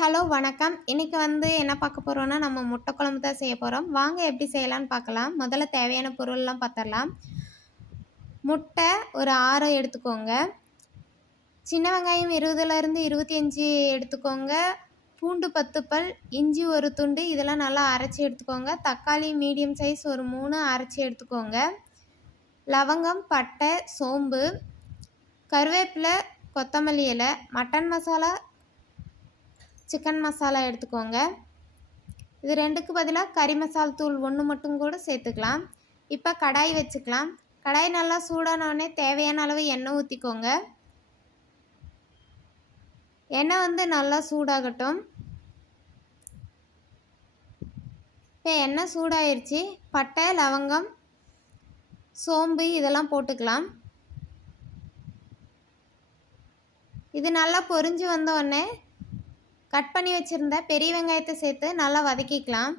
Hello வணக்கம். இன்றைக்கி வந்து என்ன பார்க்க போகிறோன்னா நம்ம முட்டை குழம்பு தான் செய்ய போகிறோம் வாங்க எப்படி செய்யலான்னு பார்க்கலாம். முதல்ல தேவையான பொருள்லாம் பார்த்துடலாம். முட்டை ஒரு ஆறு எடுத்துக்கோங்க. சின்ன வெங்காயம் இருபதுலேருந்து இருபத்தி அஞ்சு எடுத்துக்கோங்க. பூண்டு பத்து பல் இஞ்சி ஒரு துண்டு இதெல்லாம் நல்லா அரைச்சி எடுத்துக்கோங்க. தக்காளி மீடியம் சைஸ் ஒரு மூணு அரைச்சி எடுத்துக்கோங்க. லவங்கம் பட்டை சோம்பு கருவேப்பிலை கொத்தமல்லி இலை மட்டன் மசாலா சிக்கன் மசாலா எடுத்துக்கோங்க. இது ரெண்டுக்கு பதிலாக கறி மசால் தூள் ஒன்று மட்டும் கூட சேர்த்துக்கலாம். இப்போ கடாய் வச்சுக்கலாம். கடாய் நல்லா சூடானோடனே தேவையான அளவு எண்ணெய் ஊற்றிக்கோங்க எண்ணெய் வந்து நல்லா சூடாகட்டும். இப்போ எண்ணெய் சூடாயிருச்சு. பட்டை லவங்கம் சோம்பு இதெல்லாம் போட்டுக்கலாம். இது நல்லா பொரிஞ்சு வந்தோடனே கட் பண்ணி வச்சுருந்த பெரிய வெங்காயத்தை சேர்த்து நல்லா வதக்கிக்கலாம்.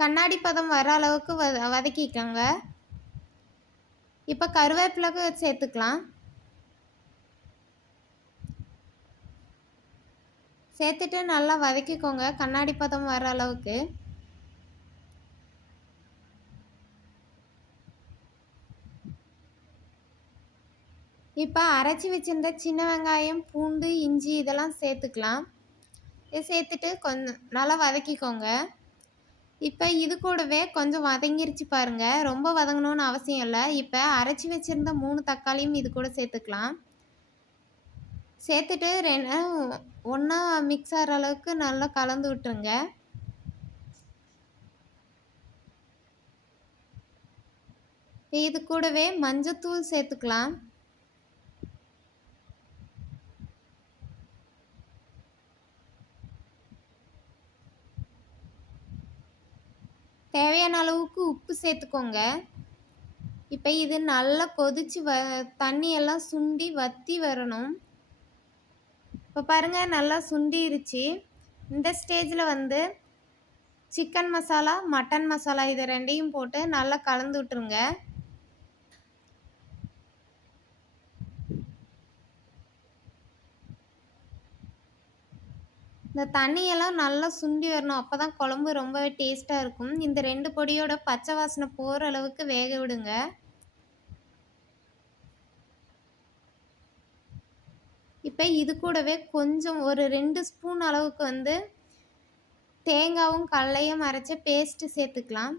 கண்ணாடி பதம் வர அளவுக்கு வ வதக்கிக்கோங்க. இப்போ கருவேப்பிலக்கு சேர்த்துக்கலாம். சேர்த்துட்டு நல்லா வதக்கிக்கோங்க கண்ணாடி பதம் வர அளவுக்கு. இப்போ அரைச்சி வச்சுருந்த சின்ன வெங்காயம் பூண்டு இஞ்சி இதெல்லாம் சேர்த்துக்கலாம். இதை சேர்த்துட்டு கொஞ்சம் நல்லா வதக்கிக்கோங்க. இப்போ இது கூடவே கொஞ்சம் வதங்கிருச்சு பாருங்கள் ரொம்ப வதங்கணும்னு அவசியம் இல்லை. இப்போ அரைச்சி வச்சுருந்த மூணு தக்காளியும் இது கூட சேர்த்துக்கலாம். சேர்த்துட்டு ரெண்டு ஒன்றா மிக்ஸ் ஆகிற அளவுக்கு நல்லா கலந்து விட்டுருங்க. இது கூடவே மஞ்சத்தூள் சேர்த்துக்கலாம். தேவையான அளவுக்கு உப்பு சேர்த்துக்கோங்க. இப்போ இது நல்லா கொதித்து வ தண்ணியெல்லாம் சுண்டி வற்றி வரணும். இப்போ பாருங்கள் நல்லா சுண்டிருச்சு. இந்த ஸ்டேஜில் வந்து சிக்கன் மசாலா மட்டன் மசாலா இது ரெண்டையும் போட்டு நல்லா கலந்து விட்ருங்க இந்த தண்ணியெல்லாம் நல்லா சுண்டி வரணும். அப்போ தான் குழம்பு ரொம்பவே டேஸ்ட்டாக இருக்கும். இந்த ரெண்டு பொடியோட பச்சை வாசனை போகிற அளவுக்கு வேக விடுங்க. இப்போ இது கூடவே கொஞ்சம் ஒரு ரெண்டு ஸ்பூன் அளவுக்கு வந்து தேங்காவும் கடலையும் அரைச்ச பேஸ்ட்டு சேர்த்துக்கலாம்.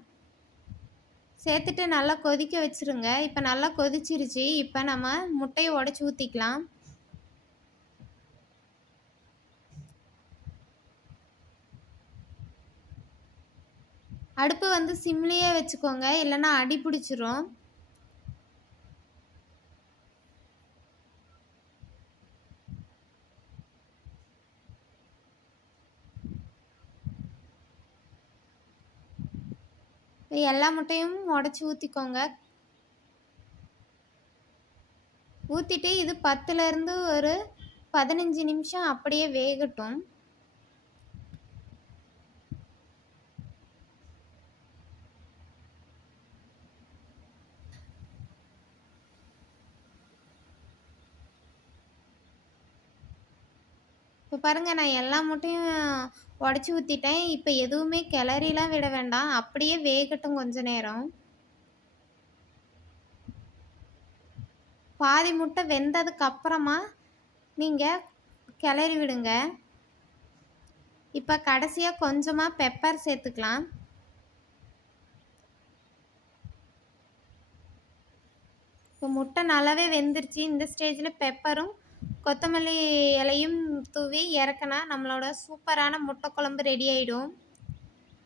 சேர்த்துட்டு நல்லா கொதிக்க வச்சுருங்க. இப்போ நல்லா கொதிச்சிருச்சு. இப்போ நம்ம முட்டையை உடச்சி ஊற்றிக்கலாம் அடுப்பு வந்து சிம்லேயே வச்சுக்கோங்க இல்லைன்னா அடி பிடிச்சிரும். எல்லா முட்டையும் உடச்சி ஊற்றிக்கோங்க ஊற்றிட்டு இது பத்துலேருந்து ஒரு பதினஞ்சு நிமிஷம் அப்படியே வேகட்டும். இப்போ பாருங்கள் நான் எல்லா முட்டையும் உடச்சி ஊற்றிட்டேன் இப்போ எதுவுமே கிளறிலாம் விட வேண்டாம். அப்படியே வேகட்டும் கொஞ்ச நேரம். பாதி முட்டை வெந்ததுக்கு அப்புறமா நீங்கள் கிளறி விடுங்க. இப்போ கடைசியாக கொஞ்சமாக பெப்பர் சேர்த்துக்கலாம். இப்போ முட்டை நல்லாவே வெந்துருச்சு. இந்த ஸ்டேஜில் பெப்பரும் கொத்தமல்லி இலையும் தூவி இறக்குனா நம்மளோட சூப்பரான முட்டை குழம்பு ரெடி ஆகிடும்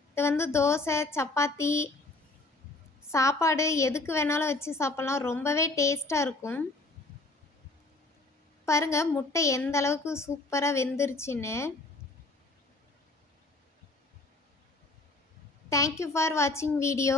இது வந்து தோசை சப்பாத்தி சாப்பாடு எதுக்கு வேணாலும் வச்சு சாப்பிட்லாம். ரொம்பவே டேஸ்ட்டாக இருக்கும். பாருங்கள் முட்டை எந்த அளவுக்கு சூப்பராக வெந்துருச்சுன்னு. தேங்க்யூ ஃபார் வாட்சிங் வீடியோ